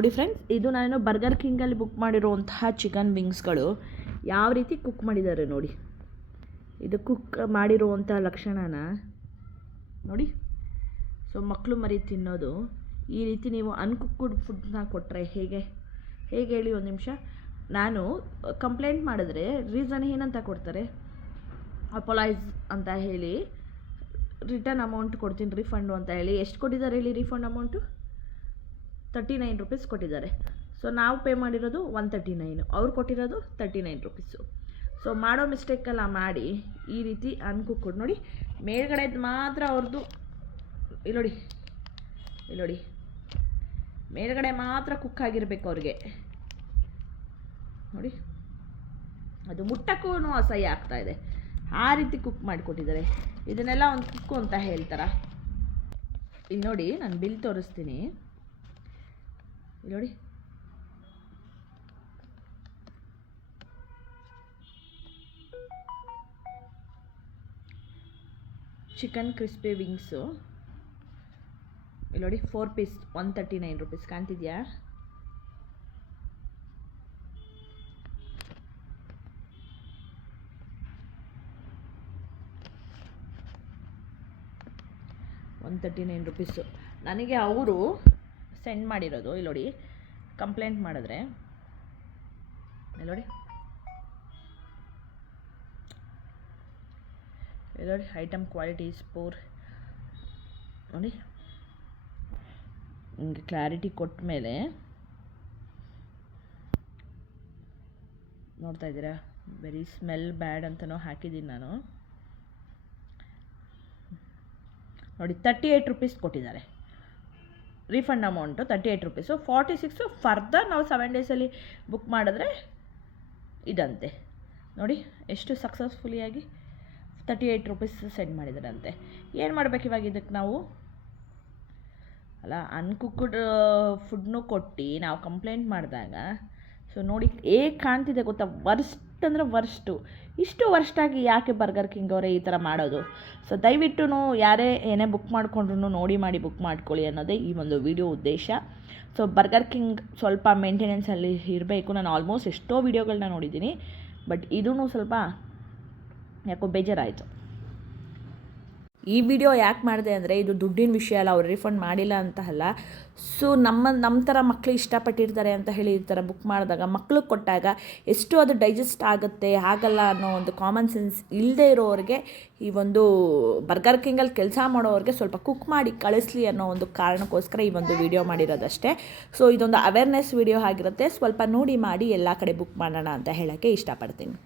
ನೋಡಿ ಫ್ರೆಂಡ್ಸ್, ಇದು ನಾನು ಬರ್ಗರ್ ಕಿಂಗಲ್ಲಿ ಬುಕ್ ಮಾಡಿರುವಂತಹ ಚಿಕನ್ ವಿಂಗ್ಸ್ಗಳು ಯಾವ ರೀತಿ ಕುಕ್ ಮಾಡಿದ್ದಾರೆ ನೋಡಿ. ಇದು ಕುಕ್ ಮಾಡಿರುವಂಥ ಲಕ್ಷಣನ ನೋಡಿ. ಸೊ ಮಕ್ಕಳು ಮರಿ ತಿನ್ನೋದು ಈ ರೀತಿ ನೀವು ಅನ್ಕುಕ್ಡ್ ಫುಡ್ನ ಕೊಟ್ಟರೆ ಹೇಗೆ ಹೇಳಿ ಒಂದು ನಿಮಿಷ. ನಾನು ಕಂಪ್ಲೇಂಟ್ ಮಾಡಿದ್ರೆ ರೀಸನ್ ಏನಂತ ಕೊಡ್ತಾರೆ, ಅಪೊಲೈಸ್ ಅಂತ ಹೇಳಿ ರಿಟರ್ನ್ ಅಮೌಂಟ್ ಕೊಡ್ತೀನಿ ರಿಫಂಡು ಅಂತ ಹೇಳಿ. ಎಷ್ಟು ಕೊಟ್ಟಿದ್ದಾರೆ ಹೇಳಿ ರಿಫಂಡ್ ಅಮೌಂಟು? 39 ರೂಪೀಸ್ ಕೊಟ್ಟಿದ್ದಾರೆ. ಸೊ ನಾವು ಪೇ ಮಾಡಿರೋದು 139, ಅವ್ರು ಕೊಟ್ಟಿರೋದು 39 ರೂಪೀಸು. ಸೊ ಮಾಡೋ ಮಿಸ್ಟೇಕೆಲ್ಲ ಮಾಡಿ ಈ ರೀತಿ ಅನ್ಕುಕ್ಡ್ ನೋಡಿ. ಮೇಲ್ಗಡೆದು ಮಾತ್ರ ಅವ್ರದ್ದು ಇಲ್ಲಿ ನೋಡಿ ಮೇಲ್ಗಡೆ ಮಾತ್ರ ಕುಕ್ ಆಗಿರಬೇಕು ಅವ್ರಿಗೆ ನೋಡಿ. ಅದು ಮುಟ್ಟಕ್ಕೂ ಅಸಹ್ಯ ಆಗ್ತಾಯಿದೆ, ಆ ರೀತಿ ಕುಕ್ ಮಾಡಿಕೊಟ್ಟಿದ್ದಾರೆ. ಇದನ್ನೆಲ್ಲ ಒಂದು ಕುಕ್ಕು ಅಂತ ಹೇಳ್ತಾರ. ಇಲ್ಲಿ ನೋಡಿ, ನಾನು ಬಿಲ್ ತೋರಿಸ್ತೀನಿ. ಇಲ್ಲಿ ನೋಡಿ, ಚಿಕನ್ ಕ್ರಿಸ್ಪಿ ವಿಂಗ್ಸು ಇಲ್ಲಿ ನೋಡಿ, 4 ಪೀಸ್ 139 ರೂಪೀಸ್ ಕಾಣ್ತಿದ್ಯಾ? $139 ರೂಪೀಸು ನನಗೆ ಅವರು ಸೆಂಡ್ ಮಾಡಿರೋದು. ಇಲ್ಲಿ ನೋಡಿ, ಕಂಪ್ಲೇಂಟ್ ಮಾಡಿದ್ರೆ ಇಲ್ಲಿ ನೋಡಿ ಐಟಮ್ ಕ್ವಾಲಿಟಿ ಈಸ್ ಪೂರ್ ನೋಡಿ. ನಿಮಗೆ ಕ್ಲಾರಿಟಿ ಕೊಟ್ಟ ಮೇಲೆ ನೋಡ್ತಾ ಇದ್ದೀರಾ, ವೆರಿ ಸ್ಮೆಲ್ ಬ್ಯಾಡ್ ಅಂತಲೂ ಹಾಕಿದ್ದೀನಿ ನಾನು ನೋಡಿ. 38 ರೂಪೀಸ್ ಕೊಟ್ಟಿದ್ದಾರೆ ರೀಫಂಡ್ ಅಮೌಂಟು, 38 ರೂಪೀಸು. 46 ಫರ್ದರ್ ನಾವು 7 ಡೇಸಲ್ಲಿ ಬುಕ್ ಮಾಡಿದ್ರೆ ಇದಂತೆ ನೋಡಿ, ಎಷ್ಟು ಸಕ್ಸಸ್ಫುಲಿಯಾಗಿ 38 ರೂಪೀಸ್ ಸೆಂಡ್ ಮಾಡಿದಾರಂತೆ. ಏನು ಮಾಡಬೇಕು ಇವಾಗ ಇದಕ್ಕೆ ನಾವು? ಅಲ್ಲ, ಅನ್ಕುಕ್ಡ್ ಫುಡ್ನು ಕೊಟ್ಟು ನಾವು ಕಂಪ್ಲೇಂಟ್ ಮಾಡಿದಾಗ ಸೊ ನೋಡಿ ಹೇಗೆ ಕಾಣ್ತಿದೆ ಗೊತ್ತಾ? ವರ್ಸ್ಟ್ ಅಂದರೆ ವರ್ಸ್ಟು. ಇಷ್ಟು ವರ್ಸ್ಟಾಗಿ ಯಾಕೆ ಬರ್ಗರ್ ಕಿಂಗ್ ಅವರೇ ಈ ಥರ ಮಾಡೋದು? ಸೊ ದಯವಿಟ್ಟು ಯಾರೇ ಏನೇ ಬುಕ್ ಮಾಡಿಕೊಂಡ್ರು ನೋಡಿ ಮಾಡಿ ಬುಕ್ ಮಾಡ್ಕೊಳ್ಳಿ ಅನ್ನೋದೇ ಈ ಒಂದು ವಿಡಿಯೋ ಉದ್ದೇಶ. ಸೊ ಬರ್ಗರ್ ಕಿಂಗ್ ಸ್ವಲ್ಪ ಮೇಂಟೆನೆನ್ಸಲ್ಲಿ ಇರಬೇಕು. ನಾನು ಆಲ್ಮೋಸ್ಟ್ ಎಷ್ಟೋ ವೀಡಿಯೋಗಳನ್ನ ನೋಡಿದ್ದೀನಿ, ಬಟ್ ಇದೂ ಸ್ವಲ್ಪ ಯಾಕೋ ಬೇಜಾರಾಯಿತು. ಈ ವಿಡಿಯೋ ಯಾಕೆ ಮಾಡಿದೆ ಅಂದರೆ, ಇದು ದುಡ್ಡಿನ ವಿಷಯ ಅಲ್ಲ, ಅವ್ರು ರಿಫಂಡ್ ಮಾಡಿಲ್ಲ ಅಂತ ಅಲ್ಲ. ಸೊ ನಮ್ಮ ಥರ ಮಕ್ಕಳು ಇಷ್ಟಪಟ್ಟಿರ್ತಾರೆ ಅಂತ ಹೇಳಿ ಈ ಥರ ಬುಕ್ ಮಾಡಿದಾಗ ಮಕ್ಳಿಗೆ ಕೊಟ್ಟಾಗ ಎಷ್ಟು ಅದು ಡೈಜೆಸ್ಟ್ ಆಗುತ್ತೆ ಆಗಲ್ಲ ಅನ್ನೋ ಒಂದು ಕಾಮನ್ ಸೆನ್ಸ್ ಇಲ್ಲದೆ ಇರೋರಿಗೆ, ಈ ಒಂದು ಬರ್ಗರ್ ಕಿಂಗಲ್ಲಿ ಕೆಲಸ ಮಾಡೋರಿಗೆ ಸ್ವಲ್ಪ ಕುಕ್ ಮಾಡಿ ಕಳಿಸ್ಲಿ ಅನ್ನೋ ಒಂದು ಕಾರಣಕ್ಕೋಸ್ಕರ ಈ ಒಂದು ವಿಡಿಯೋ ಮಾಡಿರೋದಷ್ಟೇ. ಸೊ ಇದೊಂದು ಅವೇರ್ನೆಸ್ ವಿಡಿಯೋ ಆಗಿರುತ್ತೆ. ಸ್ವಲ್ಪ ನೋಡಿ ಮಾಡಿ ಎಲ್ಲ ಕಡೆ ಬುಕ್ ಮಾಡೋಣ ಅಂತ ಹೇಳೋಕ್ಕೆ ಇಷ್ಟಪಡ್ತೀನಿ.